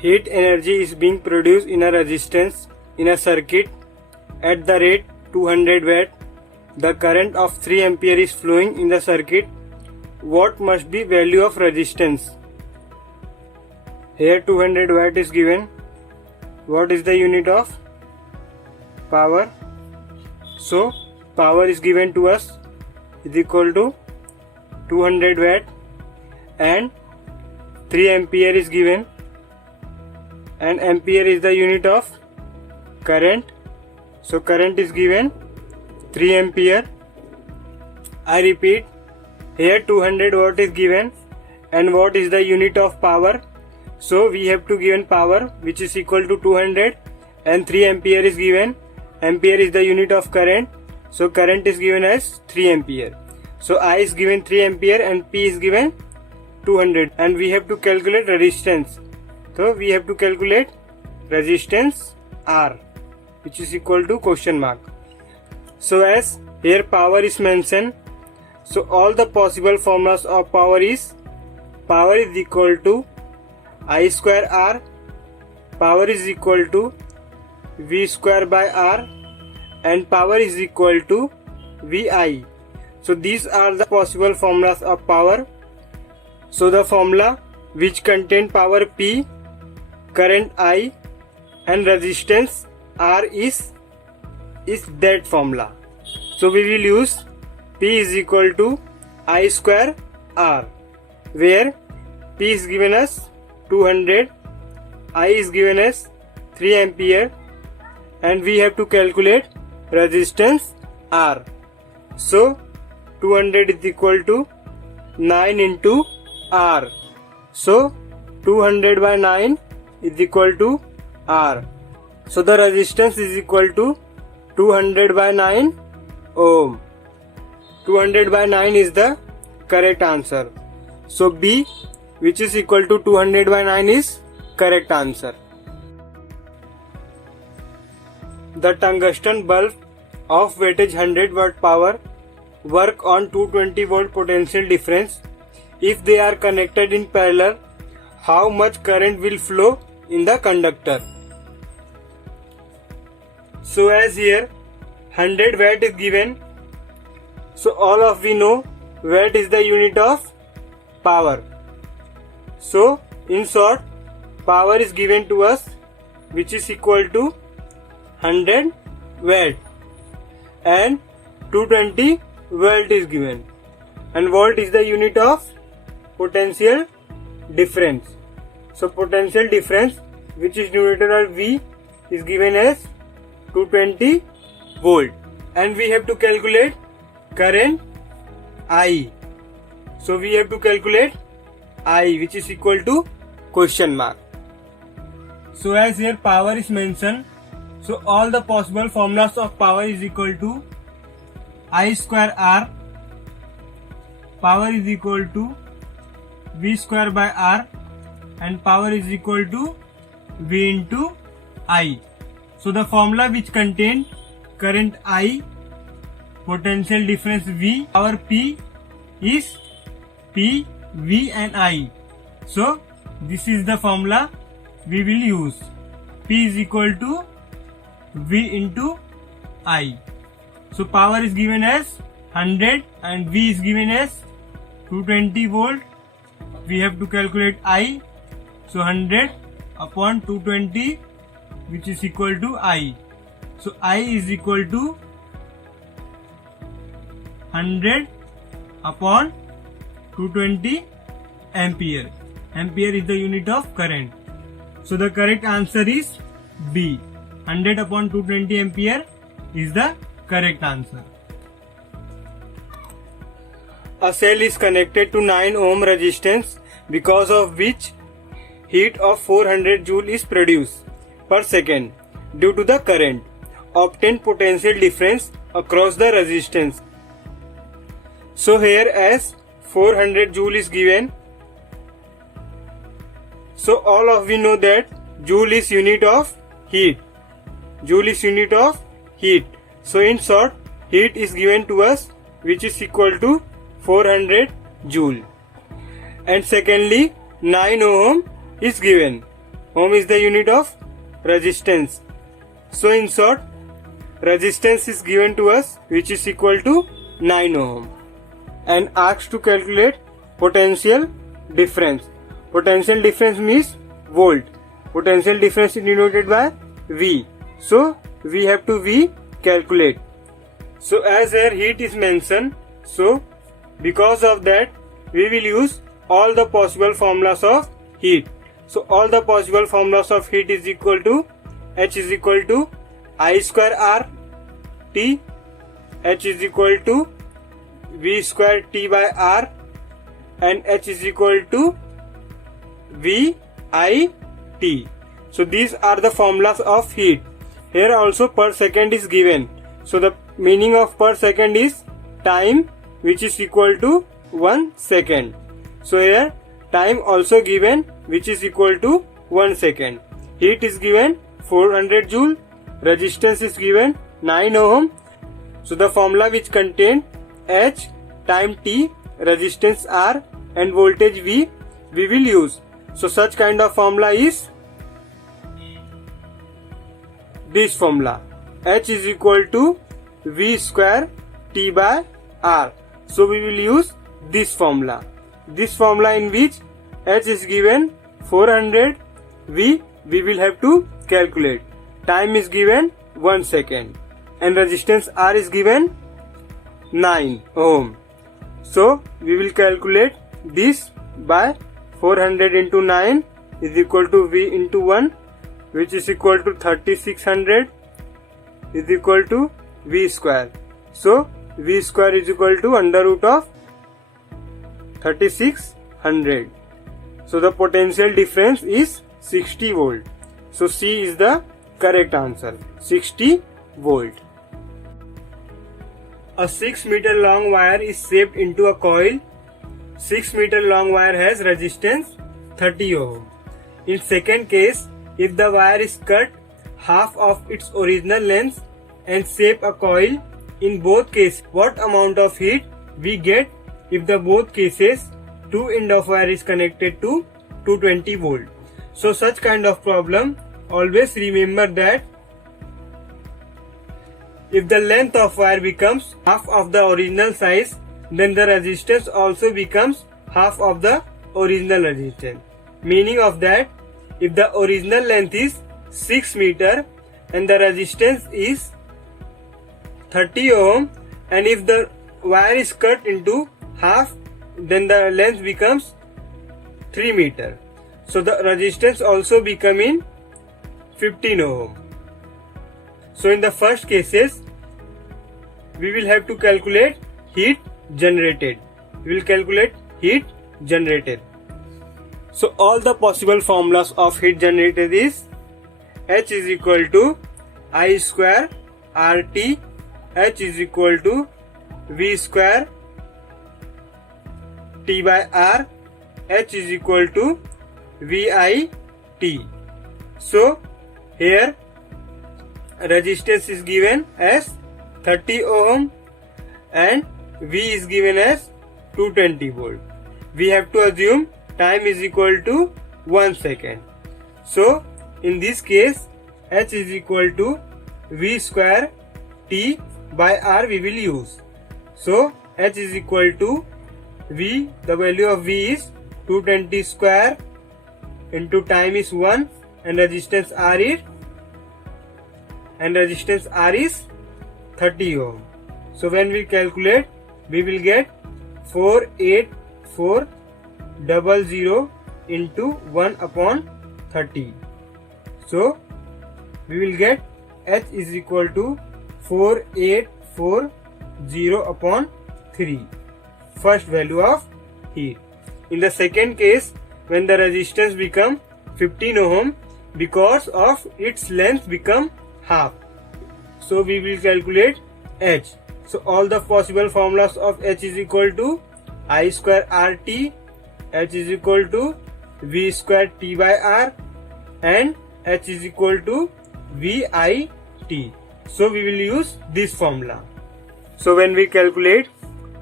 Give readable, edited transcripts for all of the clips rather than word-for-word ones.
Heat energy is being produced in a resistance in a circuit at the rate 200 watt. The current of 3 ampere is flowing in the circuit. What must be value of resistance? Here 200 watt is given. What is the unit of power? So power is given to us is equal to 200 watt and 3 ampere is given, and ampere is the unit of current. So current is given 3 ampere. I repeat, here 200 watt is given and what is the unit of power? So we have to given power which is equal to 200 and 3 ampere is given. Ampere is the unit of current. So current is given as 3 ampere. So I is given 3 ampere and P is given 200, and we have to calculate resistance. So we have to calculate resistance R, which is equal to question mark. So as here power is mentioned, so all the possible formulas of power is equal to I square R, power is equal to V square by R, and power is equal to VI. So these are the possible formulas of power. So the formula which contain power P, current I and resistance R is that formula. So we will use P is equal to I square R, where P is given as 200, I is given as 3 ampere, and we have to calculate resistance R. So 200 is equal to 9 into R. So 200 by 9 is equal to R. So the resistance is equal to 200 by 9 ohm. 200 by 9 is the correct answer. So B, which is equal to 200 by 9, is correct answer. The tungsten bulb of wattage 100 watt power work on 220 volt potential difference. If they are connected in parallel, how much current will flow in the conductor? So as here 100 watt is given, so all of we know watt is the unit of power. So in short, power is given to us which is equal to 100 watt and 220 volt is given, and volt is the unit of potential difference. So potential difference, which is numerator V, is given as 220 volt, and we have to calculate current I. So we have to calculate I, which is equal to question mark. So as here power is mentioned, so all the possible formulas of power is equal to I square R, power is equal to V square by R, and power is equal to V into I. So the formula which contain current I, potential difference V, power P is P, V and I. So this is the formula we will use. P is equal to V into I. So power is given as 100 and V is given as 220 volt. We have to calculate I. So 100 upon 220, which is equal to I. So I is equal to 100 upon 220 ampere. Ampere is the unit of current. So the correct answer is B. 100 upon 220 ampere is the correct answer. A cell is connected to 9 ohm resistance, because of which heat of 400 joule is produced per second due to the current. Obtain potential difference across the resistance. So here as 400 joule is given, so all of we know that joule is unit of heat. Joule is unit of heat. So in short, heat is given to us which is equal to 400 joule. And secondly, 9 ohm is given. Ohm is the unit of resistance. So in short, resistance is given to us which is equal to 9 ohm, and asked to calculate potential difference. Potential difference means volt. Potential difference is denoted by V. So we have to V calculate. So as here heat is mentioned, so because of that we will use all the possible formulas of heat. So all the possible formulas of heat is equal to H is equal to I square R T, H is equal to V square T by R, and H is equal to V I T. So these are the formulas of heat. Here also per second is given. So the meaning of per second is time, which is equal to 1 second. So here time also given, which is equal to 1 second. Heat is given 400 joule. Resistance is given 9 ohm. So the formula which contain H, time T, resistance R and voltage V, we will use. So such kind of formula is this formula. H is equal to V square T by R. So we will use this formula. This formula in which H is given 400, we will have to calculate. Time is given 1 second and resistance R is given 9 ohm. So we will calculate this by 400 into 9 is equal to V into 1, which is equal to 3600 is equal to V square. So V square is equal to under root of 3600. So the potential difference is 60 volt. So C is the correct answer, 60 volt. A 6 meter long wire is shaped into a coil. 6 meter long wire has resistance 30 ohm. In second case, if the wire is cut half of its original length and shape a coil, in both cases what amount of heat we get if the both cases two end of wire is connected to 220 volt. So such kind of problem, always remember that if the length of wire becomes half of the original size, then the resistance also becomes half of the original resistance. Meaning of that, if the original length is 6 meter and the resistance is 30 ohm, and if the wire is cut into half, then the length becomes 3 meter. So the resistance also become in 15 ohm. So in the first cases, we will have to calculate heat generated. We will calculate heat generated. So all the possible formulas of heat generated is H is equal to I square RT, H is equal to V square T by R, H is equal to VIT. So here resistance is given as 30 ohm and V is given as 220 volt. We have to assume time is equal to 1 second. So in this case H is equal to V square T by R we will use. So H is equal to V, the value of V is 220 square into time is 1 and resistance R is 30 ohm. So when we calculate, we will get 48400 into 1 upon 30. So we will get H is equal to 4840 upon 3. First value of heat. In the second case, when the resistance become 15 ohm, because of its length become half. So we will calculate H. So all the possible formulas of H is equal to I square RT, H is equal to V square T by R and H is equal to VIT. So we will use this formula. So when we calculate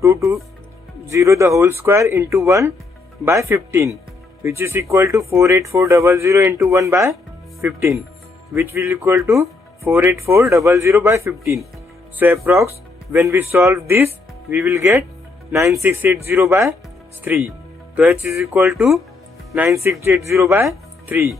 220 the whole square into 1 by 15, which is equal to 48400 into 1 by 15, which will equal to 48400 by 15. So approx when we solve this, we will get 9680 by 3. So h is equal to 9680 by 3.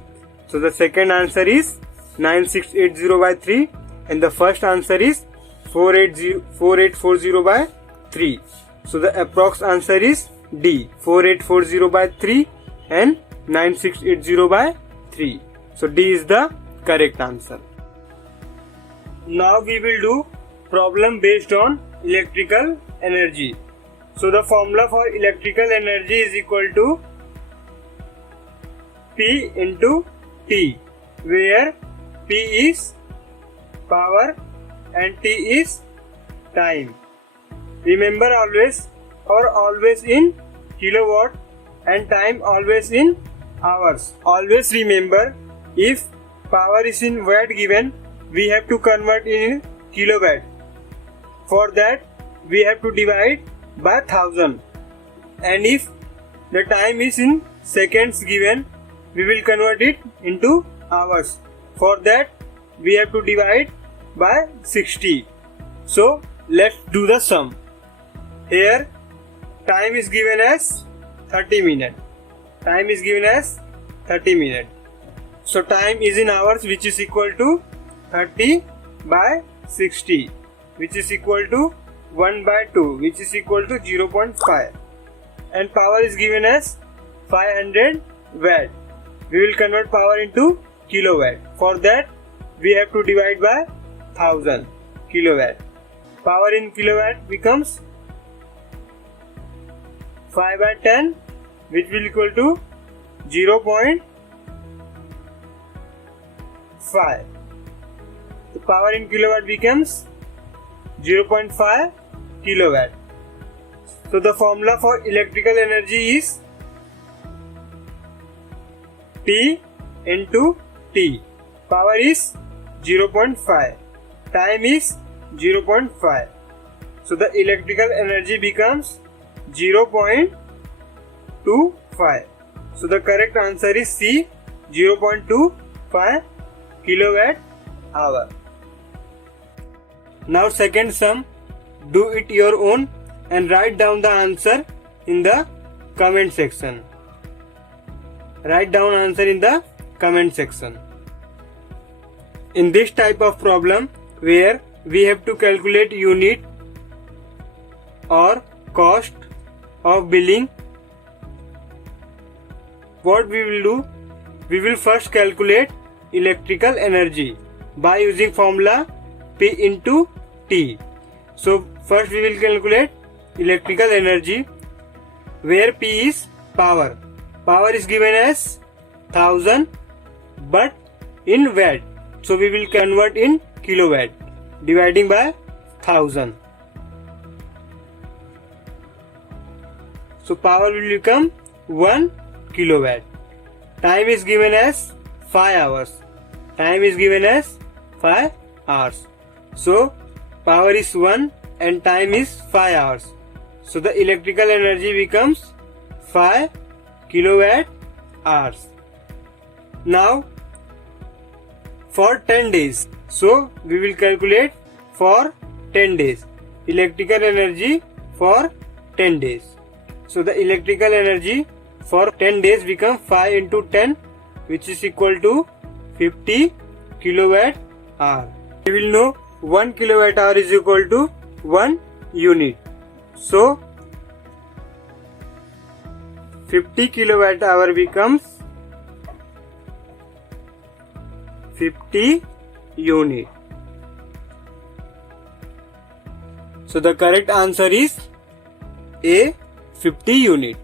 So the second answer is 9680 by 3 and the first answer is 4840 by 3. So the approx answer is D, 4840 by 3 and 9680 by 3. So D is the correct answer. Now we will do problem based on electrical energy. So the formula for electrical energy is equal to P into T, where P is power and T is time. Remember always in kilowatt and time always in hours. Always remember, if power is in watt given, we have to convert in kilowatt. For that we have to divide by 1000, and if the time is in seconds given, we will convert it into hours. For that we have to divide by 60. So let's do the sum. Here time is given as 30 minutes. Time is given as 30 minutes. So time is in hours, which is equal to 30 by 60, which is equal to 1 by 2, which is equal to 0.5. And power is given as 500 watt. We will convert power into kilowatt. For that we have to divide by 1000 kilowatt. Power in kilowatt becomes 5 by 10, which will equal to 0.5. The power in kilowatt becomes 0.5 kilowatt. So the formula for electrical energy is P into T. Power is 0.5. Time is 0.5. So the electrical energy becomes 0.25. So the correct answer is C, 0.25 kilowatt hour. Now second sum, do it your own and write down the answer in the comment section. Write down answer in the comment section. In this type of problem where we have to calculate unit or cost of billing, what we will do? We will first calculate electrical energy by using formula P into T. So first we will calculate electrical energy, where P is power. Power is given as 1000 but in watt. So we will convert in kilowatt, dividing by 1000. So power will become 1 kilowatt. Time is given as 5 hours. Time is given as 5 hours. So power is 1 and time is 5 hours. So the electrical energy becomes 5 kilowatt hours. Now for 10 days. So we will calculate for 10 days. Electrical energy for 10 days. So the electrical energy for 10 days become 5 into 10, which is equal to 50 kilowatt hour. We will know 1 kilowatt hour is equal to 1 unit. So 50 kilowatt hour becomes 50 unit. So the correct answer is A, 50 unit.